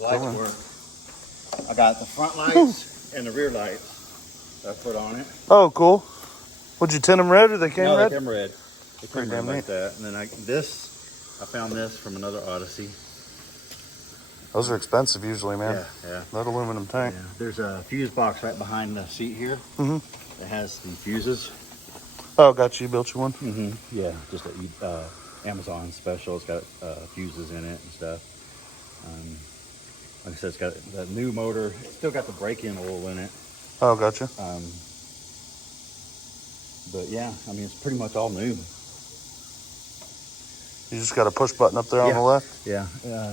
Lights work. I got the front lights and the rear lights I put on it. Oh, cool. Would you tint them red or they came red? They came red. They came red like that. And then I found this from another Odyssey. Those are expensive usually, man. Yeah. That aluminum tank. Yeah. There's a fuse box right behind the seat here. It has some fuses. Oh, got you. Built you one? Yeah, just a Amazon special. It's got fuses in it and stuff. Like I said, it's got the new motor. It's still got the break-in oil in it. Oh, gotcha. But yeah, I mean, it's pretty much all new. You just got a push button up there on the left? Yeah,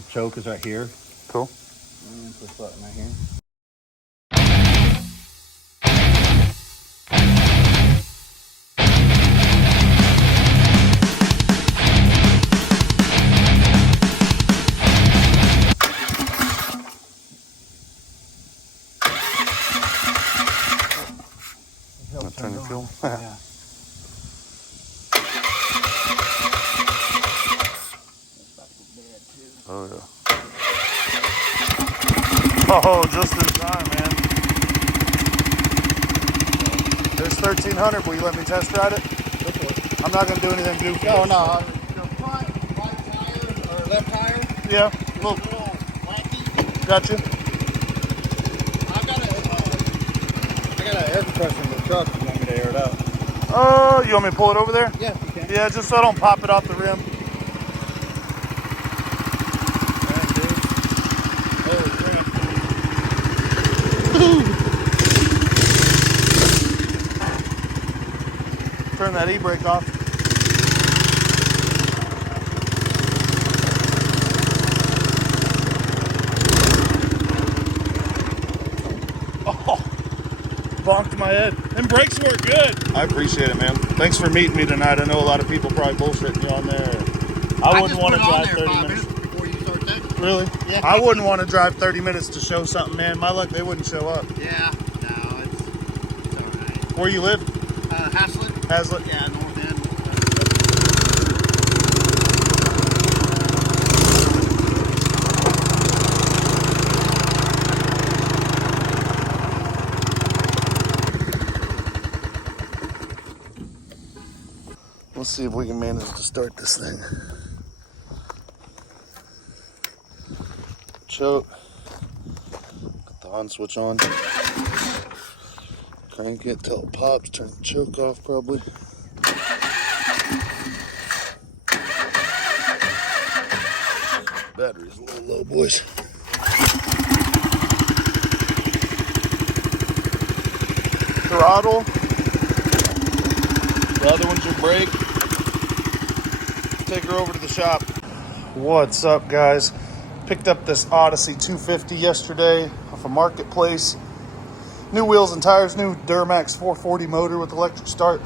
choke is right here. Cool. And push button right here. Turn your fuel. Yeah. Oh, yeah. Oh, just in time, man. There's 1300. Will you let me test ride it? Go for it. I'm not going to do anything goofy. No. Your front right tire or left tire? Yeah. A little wacky. Gotcha. I got an air compressor in the truck. You want me to air it out? Oh, you want me to pull it over there? Yeah, you can. Yeah, just so I don't pop it off the rim. Turn that e-brake off. Oh, bonked my head. Them brakes work good. I appreciate it, man. Thanks for meeting me tonight. I know a lot of people probably bullshitting you on there. I wouldn't want to drive 30 minutes. Before you start that. Really? Yeah. I wouldn't want to drive 30 minutes to show something, man. My luck, they wouldn't show up. Yeah, no, it's all right. Where you live? Haslett? Hazlitt? Yeah, North End. Let's see if we can manage to start this thing. Choke. Got the on switch on. Crank it till it pops. Turn the choke off probably. Battery's a little low, boys. Throttle. The other one's your brake. Take her over to the shop. What's up, guys? Picked up this Odyssey 250 yesterday off a marketplace. New wheels and tires, new Duramax 440 motor with electric start.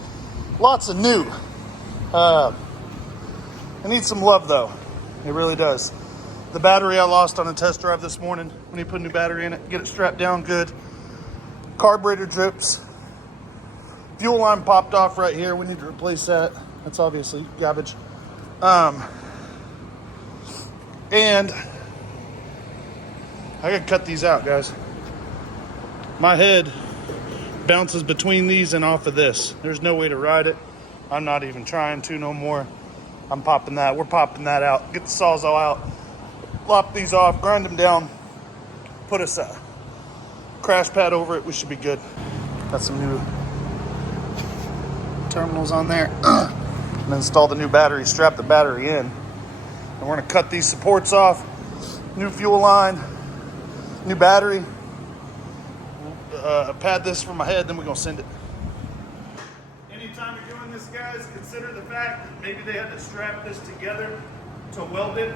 Lots of new. It needs some love though. It really does. The battery I lost on a test drive this morning. When you put a new battery in it, get it strapped down good. Carburetor drips. Fuel line popped off right here. We need to replace that. That's obviously garbage. And I gotta cut these out, guys. My head bounces between these and off of this. There's no way to ride it. I'm not even trying to no more. I'm popping that. We're popping that out. Get the Sawzall out. Lop these off. Grind them down. Put us a crash pad over it. We should be good. Got some new terminals on there. And install the new battery. Strap the battery in. And we're going to cut these supports off. New fuel line. New battery. Pad this for my head, then we're going to send it. Anytime you're doing this, guys, consider the fact that maybe they had to strap this together to weld it.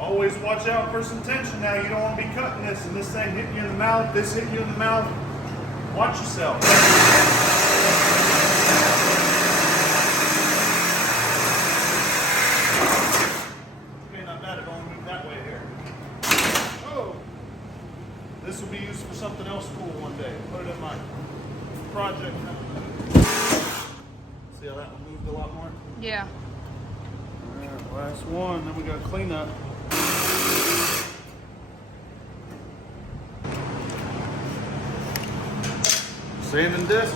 Always watch out for some tension now. You don't want to be cutting this and this thing hitting you in the mouth, this hitting you in the mouth. Watch yourself. Okay, not bad. It only moved that way here. Oh! This will be used for something else cool one day. Put it in my project. See how that one moved a lot more? Yeah. Alright, last one. Then we got cleanup. Sanding disc.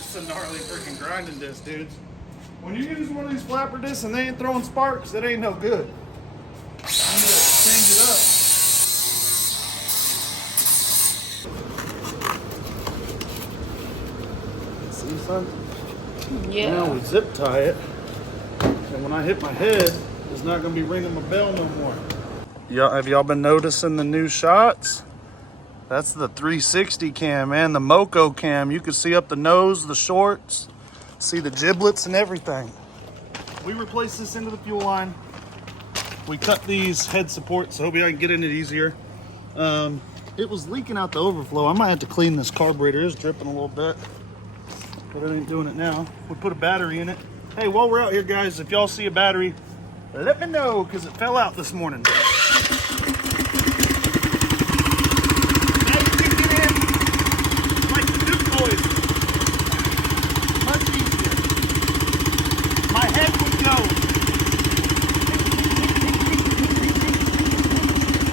It's a gnarly freaking grinding disc, dudes. When you use one of these flapper discs and they ain't throwing sparks, it ain't no good. You need to change it up. See, son? Yeah. Now we zip tie it, and when I hit my head, it's not gonna be ringing my bell no more. Yeah, have y'all been noticing the new shots? That's the 360 cam, man. The Moco cam. You can see up the nose, the shorts, see the giblets and everything. We replaced this into the fuel line. We cut these head supports, so hopefully I can get in it easier. It was leaking out the overflow. I might have to clean this carburetor. It's dripping a little bit, but it ain't doing it now. We put a battery in it. Hey, while we're out here, guys, if y'all see a battery, let me know, because it fell out this morning.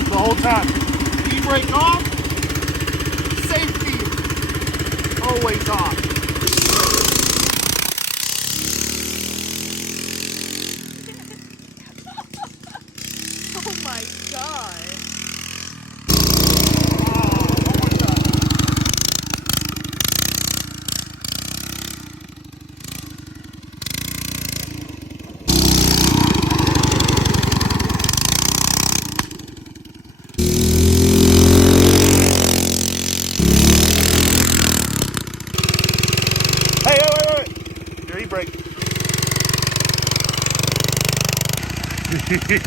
The whole time. E-brake off, safety always off. Oh my god.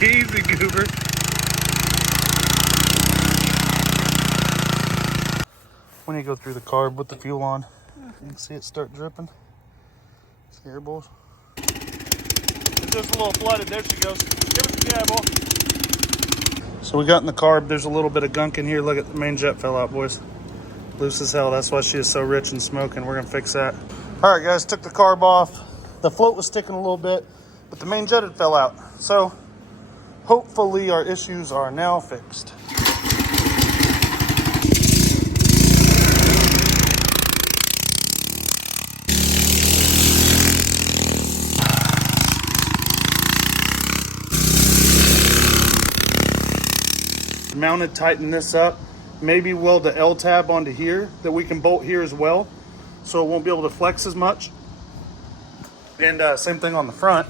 Easy, goober. When you go through the carb with the fuel on, you can see it start dripping. See air balls. It's just a little flooded. There she goes. Give it the eyeball. So we got in the carb. There's a little bit of gunk in here. Look at the main jet fell out, boys. Loose as hell. That's why she is so rich in smoking. We're gonna fix that. All right, guys. Took the carb off. The float was sticking a little bit, but the main jet had fell out. So hopefully our issues are now fixed. Mounted, tighten this up. Maybe weld the L tab onto here that we can bolt here as well, so it won't be able to flex as much. And same thing on the front.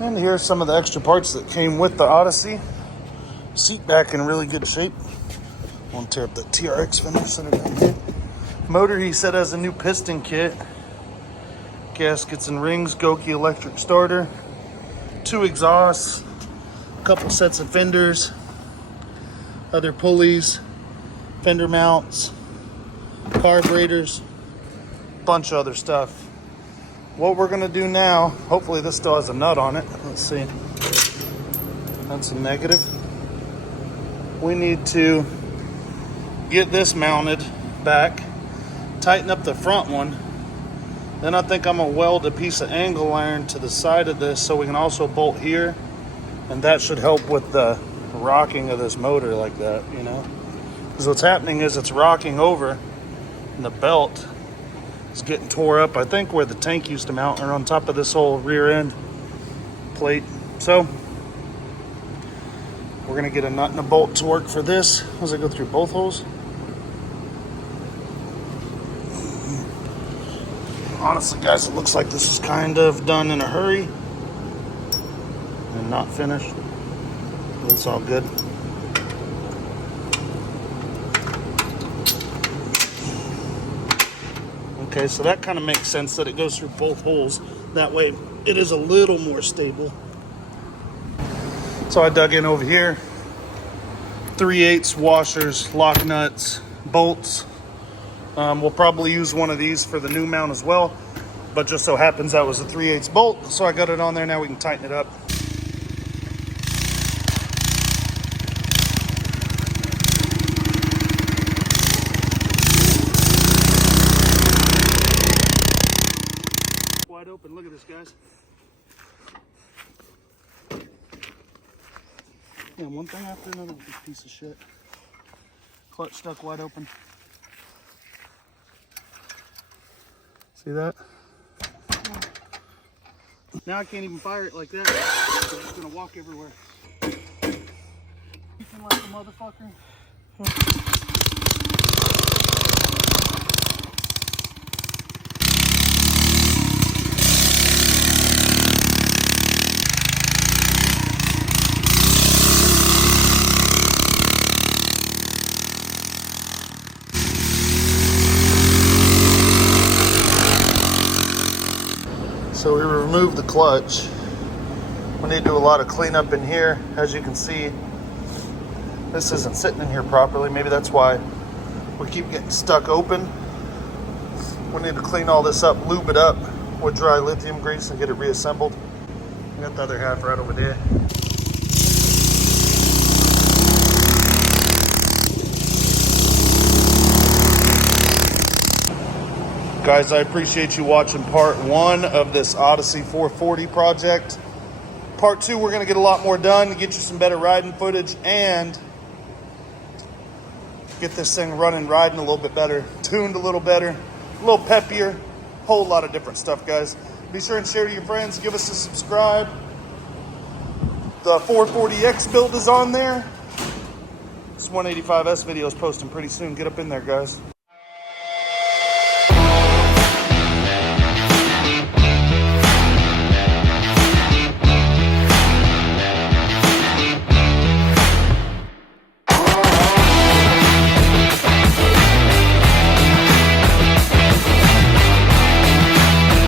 And here's some of the extra parts that came with the Odyssey. Seat back in really good shape. I want to tear up the TRX fender, set it down here. Motor, he said, has a new piston kit. Gaskets and rings, Goki electric starter. 2 exhausts, a couple sets of fenders, other pulleys, fender mounts, carburetors, bunch of other stuff. What we're gonna do now, hopefully this still has a nut on it. Let's see. That's a negative. We need to get this mounted back, tighten up the front one. Then I think I'm gonna weld a piece of angle iron to the side of this so we can also bolt here. And that should help with the rocking of this motor like that, you know? Because what's happening is it's rocking over and the belt is getting tore up. I think where the tank used to mount or on top of this whole rear end plate. So we're gonna get a nut and a bolt to work for this as I go through both holes. Honestly, guys, it looks like this is kind of done in a hurry and not finished. It's all good. Okay, so that kind of makes sense that it goes through both holes. That way it is a little more stable. So I dug in over here. 3/8 washers, lock nuts, bolts. We'll probably use one of these for the new mount as well. but just so happens that was a 3/8 bolt, so I got it on there. Now we can tighten it up. Wide open, look at this, guys. Yeah, one thing after another with this piece of shit. Clutch stuck wide open. See that? Now I can't even fire it like that. So it's gonna walk everywhere. You can like a motherfucker. So we removed the clutch. We need to do a lot of cleanup in here. As you can see, this isn't sitting in here properly. Maybe that's why we keep getting stuck open. We need to clean all this up, lube it up with dry lithium grease and get it reassembled. I got the other half right over there. Guys, I appreciate you watching part 1 of this Odyssey 440 project. Part 2, we're going to get a lot more done, get you some better riding footage, and get this thing running, riding a little bit better, tuned a little better, a little peppier, whole lot of different stuff, guys. Be sure and share to your friends, give us a subscribe. The 440X build is on there. This 185S video is posting pretty soon. Get up in there, guys.